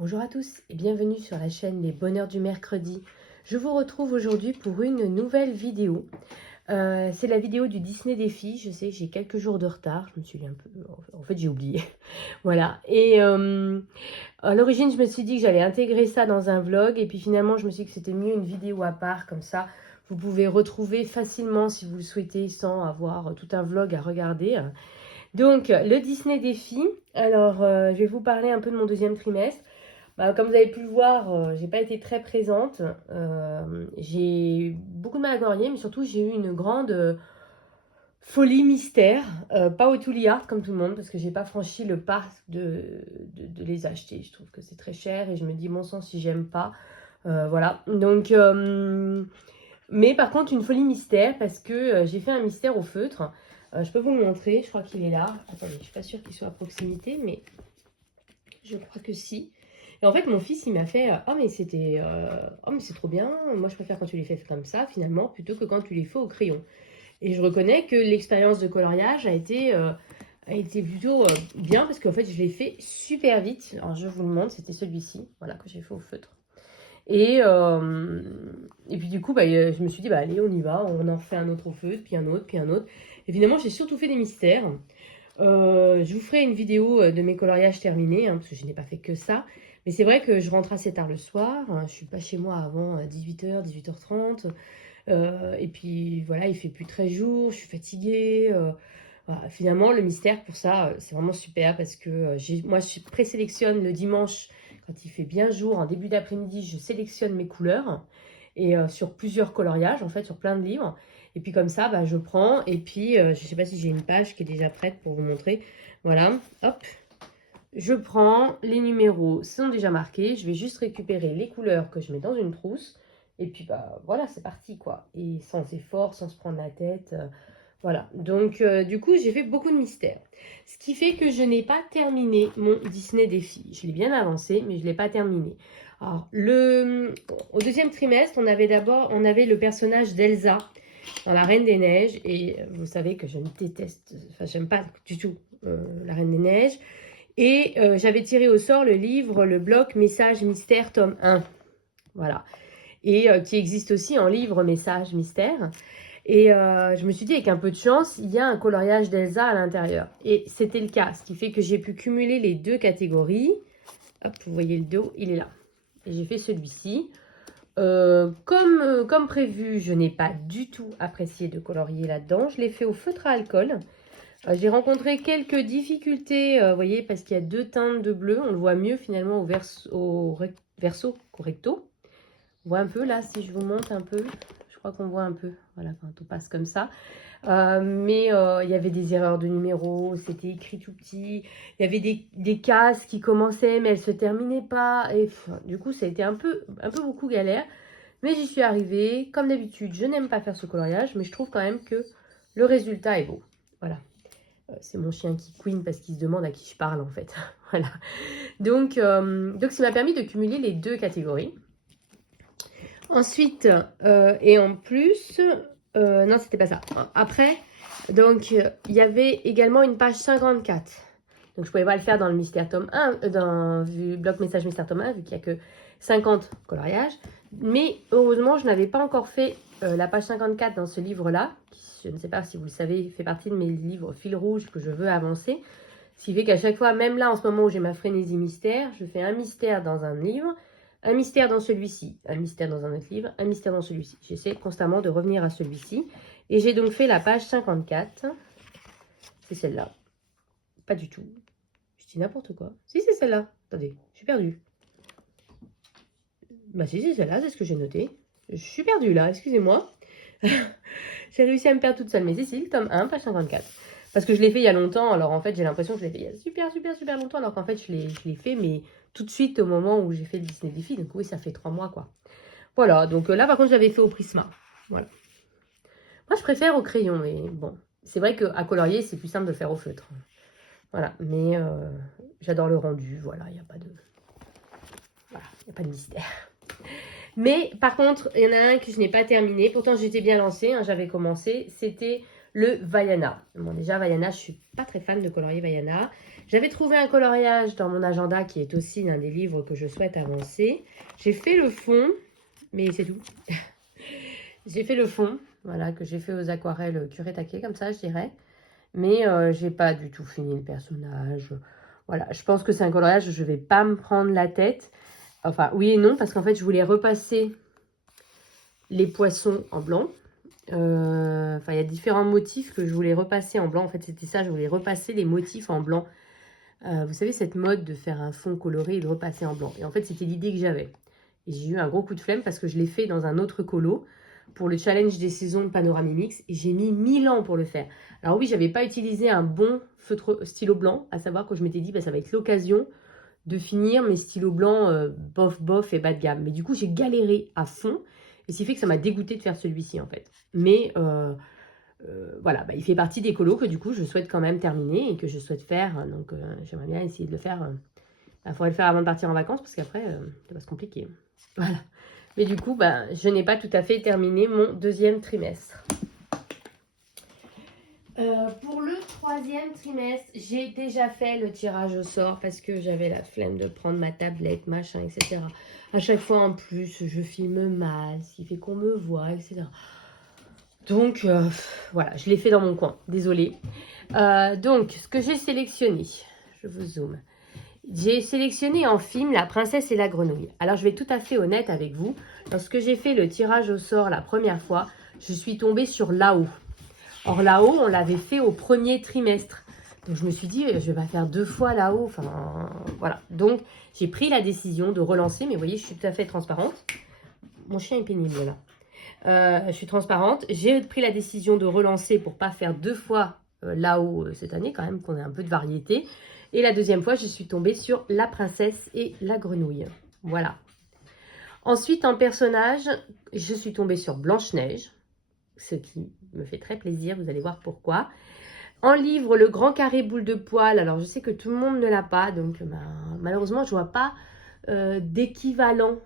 Bonjour à tous et bienvenue sur la chaîne Les Bonheurs du Mercredi. Je vous retrouve aujourd'hui pour une nouvelle vidéo. C'est la vidéo du Disney Défi. Je sais, j'ai quelques jours de retard. Je me suis un peu... En fait, j'ai oublié. Voilà. Et à l'origine, je me suis dit que j'allais intégrer ça dans un vlog. Et puis finalement, je me suis dit que c'était mieux une vidéo à part. Comme ça, vous pouvez retrouver facilement si vous le souhaitez sans avoir tout un vlog à regarder. Donc, le Disney Défi. Alors, je vais vous parler un peu de mon deuxième trimestre. Comme vous avez pu le voir, j'ai pas été très présente. J'ai beaucoup de mal à goriller, mais surtout j'ai eu une grande folie mystère. Pas au Touliard comme tout le monde, parce que j'ai pas franchi le pas de les acheter. Je trouve que c'est très cher et je me dis bon sang si j'aime pas. Voilà. Donc, mais par contre une folie mystère parce que j'ai fait un mystère au feutre. Je peux vous le montrer. Je crois qu'il est là. Attendez, je suis pas sûre qu'il soit à proximité, mais je crois que si. Et en fait, mon fils, il m'a fait « Oh, mais c'était... oh, mais c'est trop bien. Moi, je préfère quand tu les fais comme ça, finalement, plutôt que quand tu les fais au crayon. » Et je reconnais que l'expérience de coloriage a été plutôt bien, parce qu'en fait, je l'ai fait super vite. Alors, je vous le montre, c'était celui-ci, voilà, que j'ai fait au feutre. Et puis, du coup, je me suis dit « Allez, on y va. On en fait un autre au feutre, puis un autre, puis un autre. » Et finalement, j'ai surtout fait des mystères. Je vous ferai une vidéo de mes coloriages terminés, parce que je n'ai pas fait que ça. Mais c'est vrai que je rentre assez tard le soir. Je ne suis pas chez moi avant 18h, 18h30. Et puis voilà, il fait plus très jour, je suis fatiguée. Voilà. Finalement, le mystère pour ça, c'est vraiment super parce que moi, je présélectionne le dimanche quand il fait bien jour. En début d'après-midi, je sélectionne mes couleurs et sur plusieurs coloriages, en fait, sur plein de livres. Et puis comme ça, je prends et puis je ne sais pas si j'ai une page qui est déjà prête pour vous montrer. Voilà, hop. Je prends les numéros, sont déjà marqués. Je vais juste récupérer les couleurs que je mets dans une trousse. Et puis, voilà, c'est parti, quoi. Et sans effort, sans se prendre la tête. Voilà. Donc, du coup, j'ai fait beaucoup de mystères. Ce qui fait que je n'ai pas terminé mon Disney Défi. Je l'ai bien avancé, mais je ne l'ai pas terminé. Alors, au deuxième trimestre, on avait le personnage d'Elsa dans La Reine des Neiges. Et vous savez que je ne déteste, enfin, j'aime pas du tout La Reine des Neiges. Et j'avais tiré au sort le livre, le bloc Message Mystère, tome 1. Voilà. Et qui existe aussi en livre Message Mystère. Et je me suis dit, avec un peu de chance, il y a un coloriage d'Elsa à l'intérieur. Et c'était le cas, ce qui fait que j'ai pu cumuler les deux catégories. Hop, vous voyez le dos, il est là. Et j'ai fait celui-ci. Comme prévu, je n'ai pas du tout apprécié de colorier là-dedans. Je l'ai fait au feutre à alcool. J'ai rencontré quelques difficultés, vous voyez, parce qu'il y a deux teintes de bleu. On le voit mieux finalement au verso qu'au recto. On voit un peu là, si je vous montre un peu. Je crois qu'on voit un peu, voilà, quand on passe comme ça. Mais il y avait des erreurs de numéros, c'était écrit tout petit. Il y avait des cases qui commençaient, mais elles ne se terminaient pas. Et du coup, ça a été un peu beaucoup galère. Mais j'y suis arrivée. Comme d'habitude, je n'aime pas faire ce coloriage, mais je trouve quand même que le résultat est beau. Voilà. C'est mon chien qui couine parce qu'il se demande à qui je parle en fait. Voilà. Donc ça m'a permis de cumuler les deux catégories. Ensuite, et en plus, non, c'était pas ça. Après, donc, il y avait également une page 54. Donc, je pouvais pas le faire dans le Mystère tome 1, dans le bloc Message Mystère tome 1, vu qu'il n'y a que 50 coloriages. Mais heureusement, je n'avais pas encore fait la page 54 dans ce livre-là, qui, je ne sais pas si vous le savez, fait partie de mes livres fil rouge que je veux avancer. Ce qui fait qu'à chaque fois, même là, en ce moment où j'ai ma frénésie mystère, je fais un mystère dans un livre, un mystère dans celui-ci, un mystère dans un autre livre, un mystère dans celui-ci. J'essaie constamment de revenir à celui-ci. Et j'ai donc fait la page 54. C'est celle-là. Pas du tout. Je dis n'importe quoi. Si, c'est celle-là. Attendez, je suis perdue. Si, c'est celle-là, c'est ce que j'ai noté. Je suis perdue là, excusez-moi. J'ai réussi à me perdre toute seule. Mais si, le tome 1, page 54. Parce que je l'ai fait il y a longtemps. Alors en fait, j'ai l'impression que je l'ai fait il y a super longtemps. Alors qu'en fait, je l'ai fait, mais tout de suite au moment où j'ai fait le Disney Défi. Donc oui, ça fait 3 mois quoi. Voilà, donc là par contre, j'avais fait au Prisma. Voilà. Moi, je préfère au crayon, mais bon. C'est vrai qu'à colorier, c'est plus simple de le faire au feutre. Voilà, mais j'adore le rendu. Voilà, il n'y a pas de... Voilà, il n'y a pas de mystère. Mais par contre, il y en a un que je n'ai pas terminé. Pourtant, j'étais bien lancée, hein, j'avais commencé. C'était le Vaiana. Bon, déjà, Vaiana, je ne suis pas très fan de colorier Vaiana. J'avais trouvé un coloriage dans mon agenda qui est aussi l'un des livres que je souhaite avancer. J'ai fait le fond, mais c'est tout. J'ai fait le fond, voilà, que j'ai fait aux aquarelles curé taquet, comme ça, je dirais. Mais j'ai pas du tout fini le personnage. Voilà, je pense que c'est un coloriage, je vais pas me prendre la tête. Enfin, oui et non, parce qu'en fait, je voulais repasser les poissons en blanc. Enfin, il y a différents motifs que je voulais repasser en blanc. En fait, c'était ça, je voulais repasser les motifs en blanc. Vous savez, cette mode de faire un fond coloré et de repasser en blanc. Et en fait, c'était l'idée que j'avais. Et j'ai eu un gros coup de flemme parce que je l'ai fait dans un autre colo pour le challenge des saisons de Panoramimix. Et j'ai mis 1000 ans pour le faire. Alors oui, j'avais pas utilisé un bon feutre stylo blanc, à savoir que je m'étais dit, bah, ça va être l'occasion de finir mes stylos blancs bof bof et bas de gamme. Mais du coup, j'ai galéré à fond. Et ce qui fait que ça m'a dégoûté de faire celui-ci en fait. Mais voilà, bah, il fait partie des colos que du coup je souhaite quand même terminer et que je souhaite faire. Donc j'aimerais bien essayer de le faire. Il faudrait le faire avant de partir en vacances parce qu'après ça va se compliquer. Voilà. Mais du coup, bah, je n'ai pas tout à fait terminé mon deuxième trimestre. Pour le troisième trimestre, j'ai déjà fait le tirage au sort parce que j'avais la flemme de prendre ma tablette, machin, etc. À chaque fois en plus, je filme mal, ce qui fait qu'on me voit, etc. Donc, voilà, je l'ai fait dans mon coin, désolée. Donc, ce que j'ai sélectionné, je vous zoome. J'ai sélectionné en film La Princesse et la Grenouille. Alors, je vais être tout à fait honnête avec vous. Lorsque j'ai fait le tirage au sort la première fois, je suis tombée sur Là-haut. Or, Là-haut, on l'avait fait au premier trimestre. Donc, je me suis dit, je vais pas faire 2 fois Là-haut. Enfin, voilà. Donc, j'ai pris la décision de relancer. Mais vous voyez, je suis tout à fait transparente. Mon chien est pénible, là. Je suis transparente. J'ai pris la décision de relancer pour pas faire 2 fois Là-haut cette année, quand même, qu'on ait un peu de variété. Et la deuxième fois, je suis tombée sur La Princesse et la Grenouille. Voilà. Ensuite, en personnage, je suis tombée sur Blanche-Neige, ce qui me fait très plaisir, vous allez voir pourquoi. En livre, Le Grand Carré Boule de Poil, alors je sais que tout le monde ne l'a pas, donc malheureusement, je ne vois pas d'équivalent.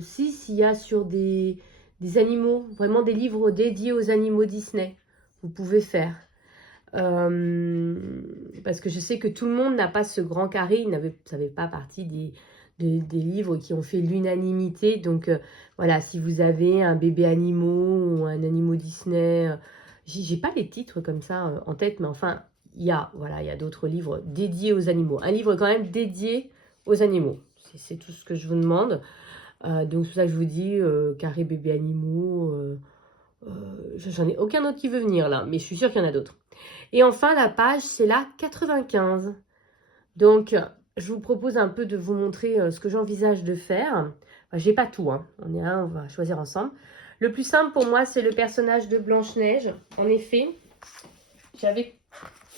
S'il y a sur des animaux, vraiment des livres dédiés aux animaux Disney, vous pouvez faire. Parce que je sais que tout le monde n'a pas ce grand carré, ça fait pas partie des livres qui ont fait l'unanimité. Donc voilà, si vous avez un bébé animaux ou un animaux Disney, j'ai pas les titres comme ça en tête, mais enfin, il y a d'autres livres dédiés aux animaux. Un livre quand même dédié aux animaux. C'est tout ce que je vous demande. Donc c'est pour ça que je vous dis carré bébé animaux. J'en ai aucun autre qui veut venir là, mais je suis sûre qu'il y en a d'autres. Et enfin, la page, c'est la 95. Donc, je vous propose un peu de vous montrer ce que j'envisage de faire. Enfin, j'ai pas tout, hein. On va choisir ensemble. Le plus simple pour moi, c'est le personnage de Blanche-Neige. En effet, j'avais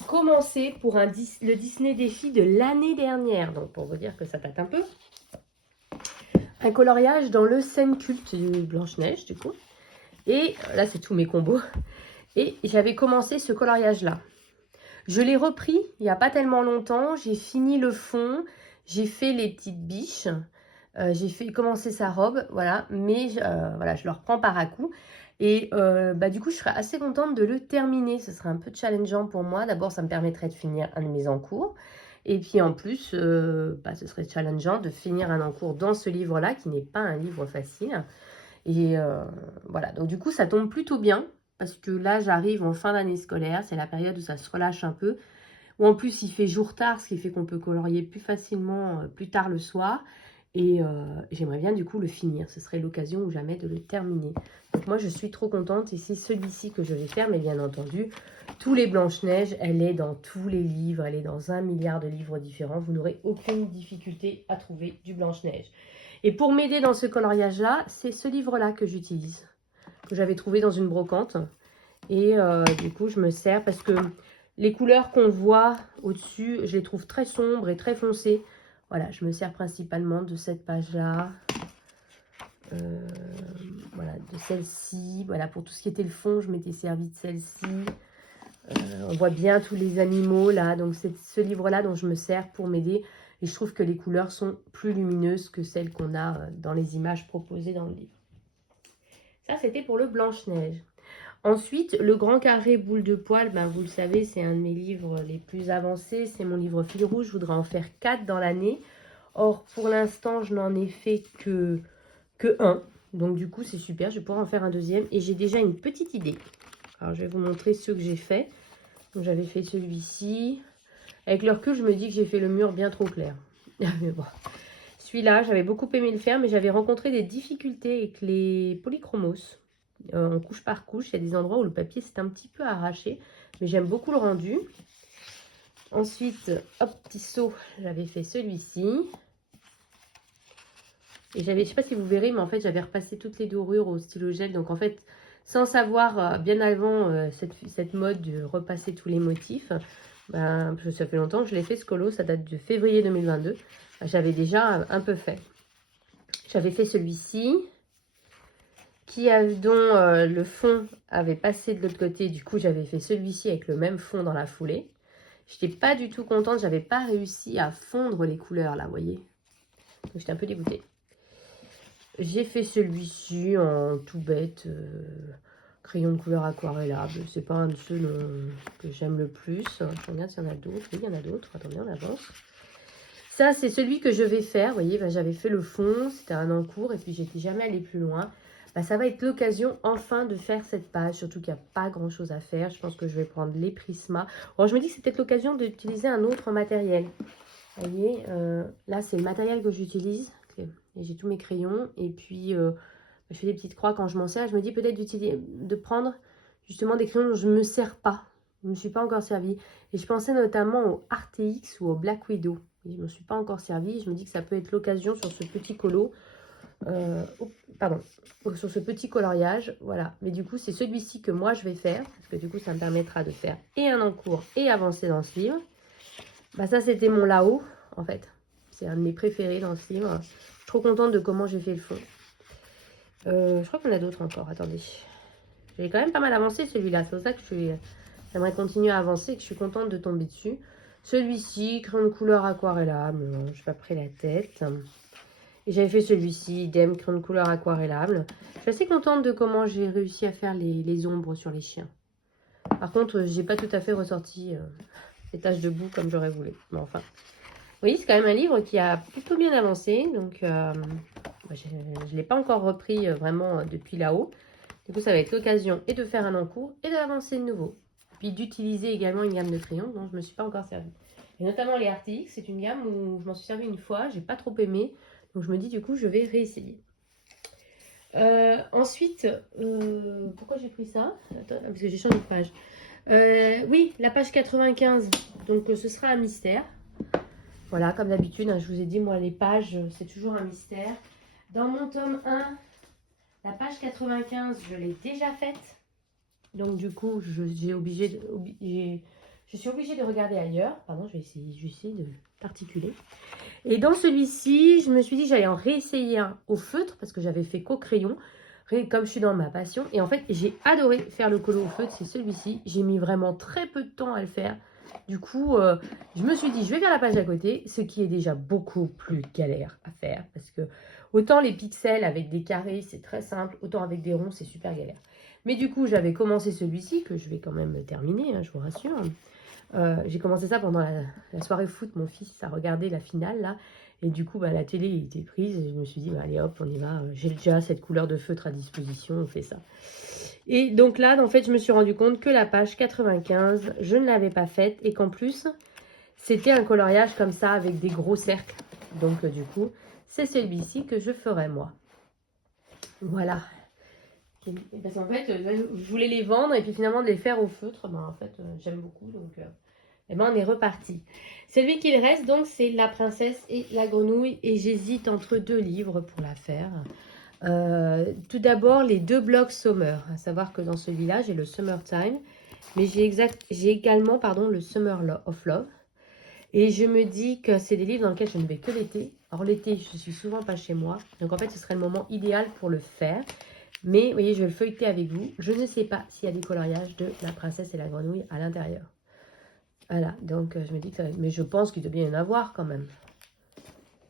commencé pour le Disney Défi de l'année dernière. Donc, pour vous dire que ça date un peu. Un coloriage dans le scène culte de Blanche-Neige, du coup. Et là, c'est tous mes combos. Et j'avais commencé ce coloriage-là. Je l'ai repris il n'y a pas tellement longtemps. J'ai fini le fond. J'ai fait les petites biches. J'ai fait commencer sa robe. Voilà. Mais voilà, je le reprends par à coup. Et du coup, je serais assez contente de le terminer. Ce serait un peu challengeant pour moi. D'abord, ça me permettrait de finir un de mes encours. Et puis en plus, ce serait challengeant de finir un encours dans ce livre-là, qui n'est pas un livre facile. Et voilà. Donc du coup, ça tombe plutôt bien. Parce que là, j'arrive en fin d'année scolaire. C'est la période où ça se relâche un peu. Ou en plus, il fait jour tard, ce qui fait qu'on peut colorier plus facilement plus tard le soir. Et j'aimerais bien du coup le finir. Ce serait l'occasion ou jamais de le terminer. Donc moi, je suis trop contente. Et c'est celui-ci que je vais faire. Mais bien entendu, tous les Blanche-Neige, elle est dans tous les livres. Elle est dans 1 milliard de livres différents. Vous n'aurez aucune difficulté à trouver du Blanche-Neige. Et pour m'aider dans ce coloriage-là, c'est ce livre-là que j'utilise, que j'avais trouvé dans une brocante. Et du coup, je me sers parce que les couleurs qu'on voit au-dessus, je les trouve très sombres et très foncées. Voilà, je me sers principalement de cette page-là. Voilà, de celle-ci. Voilà, pour tout ce qui était le fond, je m'étais servi de celle-ci. On voit bien tous les animaux là. Donc, c'est ce livre-là dont je me sers pour m'aider. Et je trouve que les couleurs sont plus lumineuses que celles qu'on a dans les images proposées dans le livre. Ça, c'était pour le Blanche-Neige. Ensuite, le grand carré boule de poil, ben, vous le savez, c'est un de mes livres les plus avancés. C'est mon livre fil rouge. Je voudrais en faire 4 dans l'année. Or, pour l'instant, je n'en ai fait que un. Donc, du coup, c'est super. Je vais pouvoir en faire un deuxième. Et j'ai déjà une petite idée. Alors, je vais vous montrer ceux que j'ai fait. Donc, j'avais fait celui-ci. Avec le recul, je me dis que j'ai fait le mur bien trop clair. Mais bon. Celui-là, j'avais beaucoup aimé le faire, mais j'avais rencontré des difficultés avec les polychromos. En couche par couche, il y a des endroits où le papier s'est un petit peu arraché, mais j'aime beaucoup le rendu. Ensuite, hop, petit saut, j'avais fait celui-ci. Et j'avais, je sais pas si vous verrez, mais en fait, j'avais repassé toutes les dorures au stylo gel. Donc en fait, sans savoir bien avant cette mode de repasser tous les motifs, ben, parce que ça fait longtemps que je l'ai fait ce colo, ça date de février 2022. J'avais déjà un peu fait. J'avais fait celui-ci, dont le fond avait passé de l'autre côté. Du coup, j'avais fait celui-ci avec le même fond dans la foulée. Je n'étais pas du tout contente, j'avais pas réussi à fondre les couleurs là, vous voyez. Donc j'étais un peu dégoûtée. J'ai fait celui-ci en tout bête, crayon de couleur aquarellable. C'est pas un de ceux que j'aime le plus. Je regarde s'il y en a d'autres. Oui, il y en a d'autres. Attendez, on avance. Ça, c'est celui que je vais faire. Vous voyez, ben, j'avais fait le fond, c'était un encours et puis j'étais jamais allée plus loin. Ben, ça va être l'occasion enfin de faire cette page, surtout qu'il n'y a pas grand chose à faire. Je pense que je vais prendre les Prisma. Bon, je me dis que c'est peut-être l'occasion d'utiliser un autre matériel. Vous voyez, là, c'est le matériel que j'utilise. J'ai tous mes crayons et puis je fais des petites croix quand je m'en sers. Je me dis peut-être de prendre justement des crayons dont je ne me sers pas. Je ne me suis pas encore servi. Et je pensais notamment au RTX ou au Black Widow. Je ne me suis pas encore servi. Je me dis que ça peut être l'occasion sur ce petit colo. Sur ce petit coloriage. Voilà. Mais du coup, c'est celui-ci que moi je vais faire. Parce que du coup, ça me permettra de faire et un encours et avancer dans ce livre. Bah, ça, c'était mon là-haut, en fait. C'est un de mes préférés dans ce livre. Je suis trop contente de comment j'ai fait le fond. Je crois qu'on a d'autres encore. Attendez. J'ai quand même pas mal avancé celui-là. C'est pour ça que j'aimerais continuer à avancer et que je suis contente de tomber dessus. Celui-ci, crayon de couleur aquarellable. Je n'ai pas pris la tête. Et j'avais fait celui-ci, idem, crayon de couleur aquarellable. Je suis assez contente de comment j'ai réussi à faire les ombres sur les chiens. Par contre, j'ai pas tout à fait ressorti les taches de boue comme j'aurais voulu. Mais enfin, oui, c'est quand même un livre qui a plutôt bien avancé. Donc, je ne l'ai pas encore repris vraiment depuis là-haut. Du coup, ça va être l'occasion et de faire un encours et d'avancer de nouveau. Puis d'utiliser également une gamme de crayons dont je ne me suis pas encore servi. Et notamment les RTX, c'est une gamme où je m'en suis servi une fois, j'ai pas trop aimé. Donc je me dis du coup, je vais réessayer. Ensuite, pourquoi j'ai pris ça? Attends, parce que j'ai changé de page. Oui, la page 95. Donc ce sera un mystère. Voilà, comme d'habitude, hein, je vous ai dit, moi, les pages, c'est toujours un mystère. Dans mon tome 1, la page 95, je l'ai déjà faite. Donc, du coup, je suis obligée de regarder ailleurs. Pardon, je vais essayer d'articuler. Et dans celui-ci, je me suis dit que j'allais en réessayer un au feutre parce que j'avais fait qu'au crayon, comme je suis dans ma passion. Et en fait, j'ai adoré faire le colo au feutre, c'est celui-ci. J'ai mis vraiment très peu de temps à le faire. Du coup, je me suis dit, je vais faire la page à côté, ce qui est déjà beaucoup plus galère à faire. Parce que autant les pixels avec des carrés, c'est très simple, autant avec des ronds, c'est super galère. Mais du coup, j'avais commencé celui-ci, que je vais quand même terminer, hein, je vous rassure. J'ai commencé ça pendant la soirée foot, mon fils a regardé la finale, là. Et du coup, la télé était prise, et je me suis dit, allez hop, on y va. J'ai déjà cette couleur de feutre à disposition, on fait ça. Et donc là, en fait, je me suis rendu compte que la page 95, je ne l'avais pas faite et qu'en plus, c'était un coloriage comme ça avec des gros cercles. Donc du coup, c'est celui-ci que je ferai moi. Voilà. Parce qu'en fait, je voulais les vendre et puis finalement de les faire au feutre, en fait, j'aime beaucoup. Donc, on est reparti. Celui qu'il reste, donc, c'est La princesse et la grenouille. Et j'hésite entre deux livres pour la faire. Tout d'abord, les deux blocs Summer. À savoir que dans celui-là, j'ai le Summertime. Mais j'ai également le Summer of Love. Et je me dis que c'est des livres dans lesquels je ne vais que l'été. Or, l'été, je suis souvent pas chez moi. Donc, en fait, ce serait le moment idéal pour le faire. Mais, vous voyez, je vais le feuilleter avec vous. Je ne sais pas s'il y a des coloriages de La princesse et la grenouille à l'intérieur. Voilà, donc je me dis que ça va être... Mais je pense qu'il doit bien y en avoir quand même.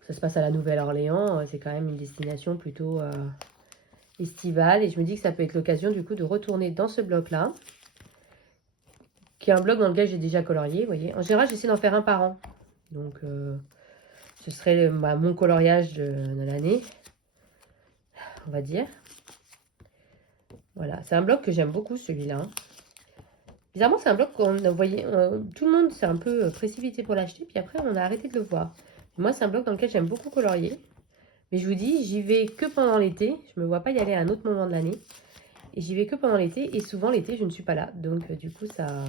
Ça se passe à la Nouvelle-Orléans, c'est quand même une destination plutôt estival. Et je me dis que ça peut être l'occasion du coup de retourner dans ce bloc-là, qui est un bloc dans lequel j'ai déjà colorié, vous voyez. En général, j'essaie d'en faire un par an. Donc, ce serait mon coloriage de l'année, on va dire. Voilà, c'est un bloc que j'aime beaucoup, celui-là. Bizarrement, c'est un bloc qu'on a voyé, tout le monde s'est un peu précipité pour l'acheter, puis après, on a arrêté de le voir. Moi, c'est un bloc dans lequel j'aime beaucoup colorier. Mais je vous dis, j'y vais que pendant l'été. Je ne me vois pas y aller à un autre moment de l'année. Et j'y vais que pendant l'été. Et souvent, l'été, je ne suis pas là. Donc, du coup, ça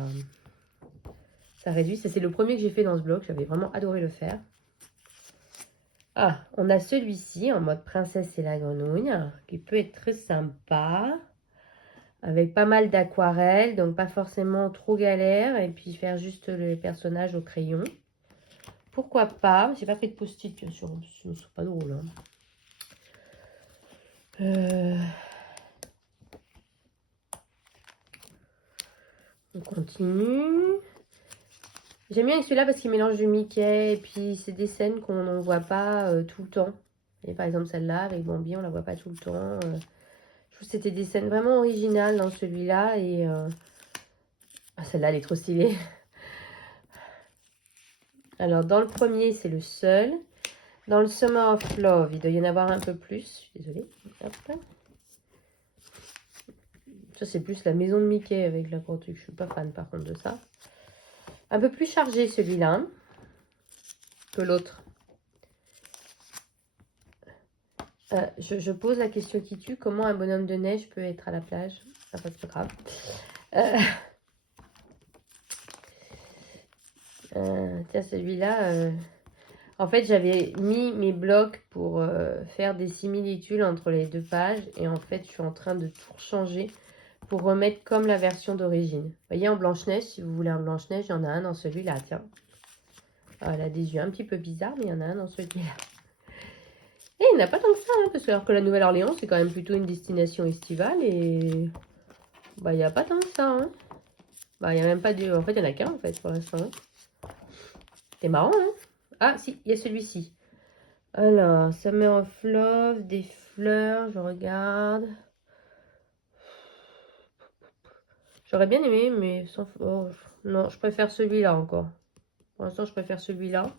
réduit. C'est le premier que j'ai fait dans ce bloc. J'avais vraiment adoré le faire. Ah, on a celui-ci en mode princesse et la grenouille, qui peut être très sympa. Avec pas mal d'aquarelle, donc pas forcément trop galère. Et puis faire juste le personnage au crayon. Pourquoi pas? J'ai pas pris de post-it, bien sûr. Ce n'est pas drôle. On continue. J'aime bien celui-là parce qu'il mélange du Mickey et puis c'est des scènes qu'on ne voit pas tout le temps. Et par exemple celle-là avec Bambi, on la voit pas tout le temps. Je trouve que c'était des scènes vraiment originales dans celui-là et celle-là elle est trop stylée. Alors dans le premier c'est le seul. Dans le Summer of Love, il doit y en avoir un peu plus. Je suis désolée. Hop. Ça c'est plus la maison de Mickey avec la tortue. Je suis pas fan par contre de ça. Un peu plus chargé celui-là que l'autre. Je pose la question qui tue. Comment un bonhomme de neige peut être à la plage? Enfin, c'est pas grave. Tiens, celui-là... En fait, j'avais mis mes blocs pour faire des similitudes entre les deux pages. Et en fait, je suis en train de tout changer pour remettre comme la version d'origine. Vous voyez, en Blanche-Neige, si vous voulez un Blanche-Neige, il y en a un dans celui-là, tiens. Elle a des yeux un petit peu bizarres, mais il y en a un dans celui-là. Et il n'y en a pas tant que ça, hein, parce que alors que la Nouvelle-Orléans, c'est quand même plutôt une destination estivale. Et bah, il n'y a pas tant que ça. Hein. Bah, il n'y a même pas de... En fait, il n'y en a qu'un, en fait, pour l'instant. Hein. C'est marrant, hein. Ah, si, il y a celui-ci. Alors, Summer of Love, des fleurs, je regarde. J'aurais bien aimé, mais sans... Oh, non, je préfère celui-là encore. Pour l'instant, je préfère celui-là.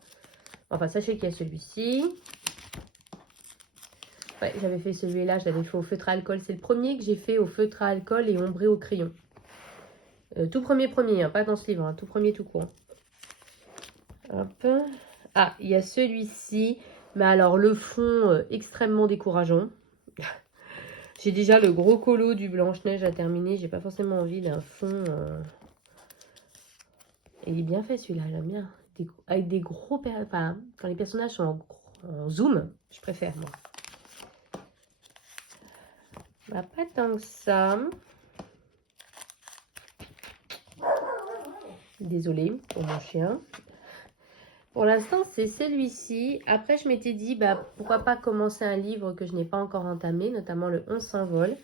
Enfin, sachez qu'il y a celui-ci. Ouais, j'avais fait celui-là, je l'avais fait au feutre à alcool. C'est le premier que j'ai fait au feutre à alcool et ombré au crayon. Tout premier, hein, pas dans ce livre, hein, tout premier, tout court. Hop. Ah, il y a celui-ci. Mais alors, le fond, extrêmement décourageant. J'ai déjà le gros colo du Blanche-Neige à terminer. J'ai pas forcément envie d'un fond. Il est bien fait celui-là, j'aime bien. Avec des gros... Enfin, quand les personnages sont en zoom, je préfère, moi. Bah, pas tant que ça. Désolée pour mon chien. Pour l'instant, c'est celui-ci. Après, je m'étais dit, bah, pourquoi pas commencer un livre que je n'ai pas encore entamé, notamment le 11 s'envole.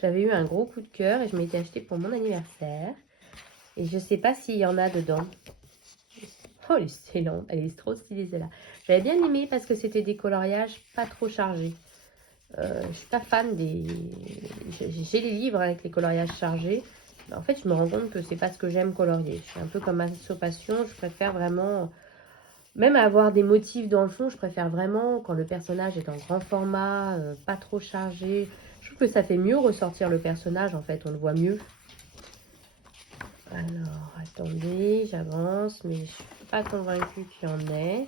J'avais eu un gros coup de cœur et je m'étais acheté pour mon anniversaire. Et je ne sais pas s'il y en a dedans. Oh, elle est excellente. Elle est trop stylée, celle-là. J'avais bien aimé parce que c'était des coloriages pas trop chargés. Je suis pas fan des... J'ai les livres avec les coloriages chargés. Mais en fait, je me rends compte que c'est pas ce que j'aime colorier. Je suis un peu comme Passion. Je préfère vraiment... Même avoir des motifs dans le fond, je préfère vraiment quand le personnage est en grand format, pas trop chargé. Je trouve que ça fait mieux ressortir le personnage, en fait, on le voit mieux. Alors, attendez, j'avance, mais je ne suis pas convaincue qu'il y en ait.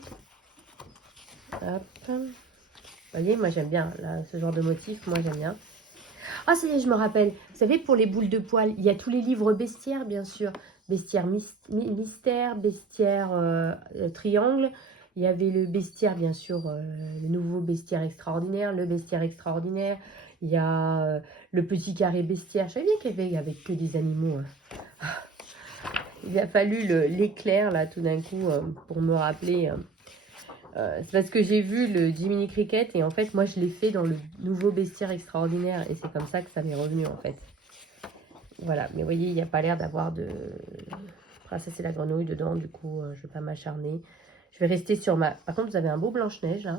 Hop. Vous voyez, moi j'aime bien, là, ce genre de motif, moi j'aime bien. Ah, ça y est, je me rappelle. Vous savez, pour les boules de poils, il y a tous les livres bestiaires, bien sûr. Bestiaire mystère, bestiaire triangle. Il y avait le bestiaire, bien sûr, le nouveau bestiaire extraordinaire, le bestiaire extraordinaire. Il y a le petit carré bestiaire. Je savais bien qu'il y avait que des animaux. Hein. Il a fallu l'éclair, là, tout d'un coup, pour me rappeler... c'est parce que j'ai vu le Jiminy Cricket et en fait, moi, je l'ai fait dans le nouveau bestiaire extraordinaire et c'est comme ça que ça m'est revenu, en fait. Voilà, mais vous voyez, il n'y a pas l'air d'avoir de princesse et la grenouille dedans, du coup, je ne vais pas m'acharner. Je vais rester sur ma... Par contre, vous avez un beau Blanche-Neige, là.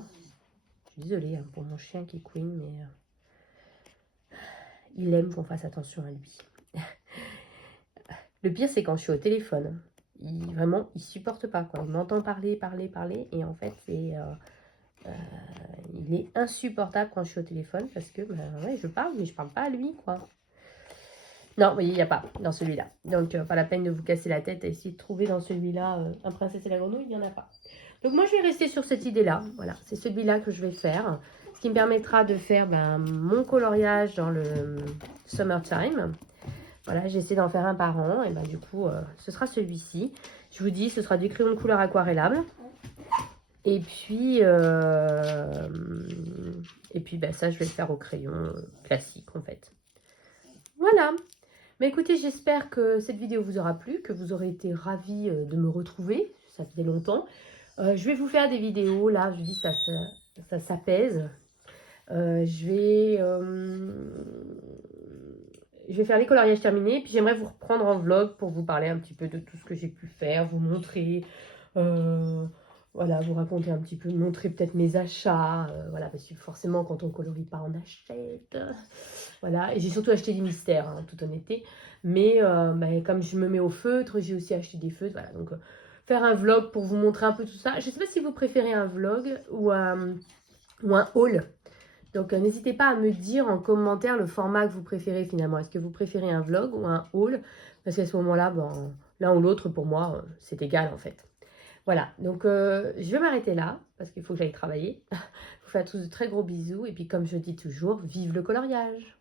Je suis désolée hein, pour mon chien qui queen, mais... Il aime qu'on fasse attention à lui. Le pire, c'est quand je suis au téléphone. Vraiment, il supporte pas, quoi. Il m'entend parler, et en fait, il est insupportable quand je suis au téléphone parce que, bah, ouais, je parle, mais je parle pas à lui, quoi. Non, vous voyez, il n'y a pas dans celui-là. Donc, pas la peine de vous casser la tête à essayer de trouver dans celui-là un princesse et la grenouille, il n'y en a pas. Donc, moi, je vais rester sur cette idée-là. Voilà, c'est celui-là que je vais faire. Ce qui me permettra de faire mon coloriage dans le summertime. Voilà, j'essaie d'en faire un par an. Et ben, du coup, ce sera celui-ci. Je vous dis, ce sera du crayon de couleur aquarellable. Et puis, ça, je vais le faire au crayon classique, en fait. Voilà. Mais écoutez, j'espère que cette vidéo vous aura plu, que vous aurez été ravis de me retrouver. Ça faisait longtemps. Je vais vous faire des vidéos, là, je dis, ça s'apaise. Je vais faire les coloriages terminés, puis j'aimerais vous reprendre en vlog pour vous parler un petit peu de tout ce que j'ai pu faire, vous montrer, voilà, vous raconter un petit peu, montrer peut-être mes achats, voilà, parce que forcément quand on colorie pas, on achète, voilà, et j'ai surtout acheté des mystères, hein, en toute honnêteté, mais comme je me mets au feutre, j'ai aussi acheté des feutres, voilà, donc faire un vlog pour vous montrer un peu tout ça. Je sais pas si vous préférez un vlog ou un haul. Donc, n'hésitez pas à me dire en commentaire le format que vous préférez finalement. Est-ce que vous préférez un vlog ou un haul? Parce qu'à ce moment-là, l'un ou l'autre, pour moi, c'est égal en fait. Voilà, donc je vais m'arrêter là parce qu'il faut que j'aille travailler. Je vous fais à tous de très gros bisous. Et puis, comme je dis toujours, vive le coloriage!